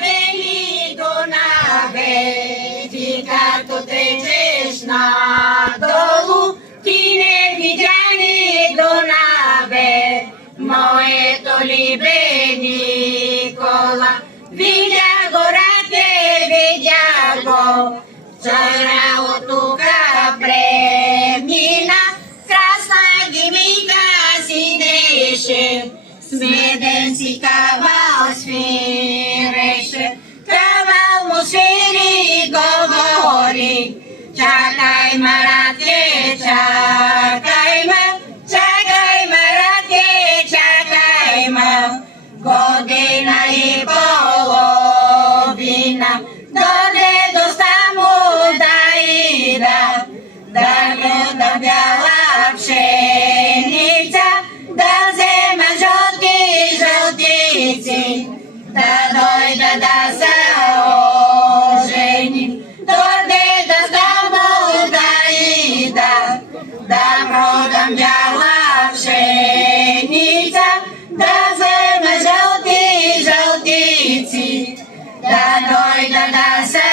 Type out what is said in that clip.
мені до небе, тільки тут речеш на долу, ті невідяні до небе, моє то лібе Нікола, відя горати, відя го, вчора отука преміна, красна дімійка сідеше, смеден си кавал свиреше, кавал му свири говори, чакай марате, чакай ма, чакай ма, година и половина, доде до саму да ида, да гледам бяла пшеница, да взема жълтици, да дойда да се оженим, доде да стану да ида, да продам бяла пшеница, да взема жълтици, да дойда да се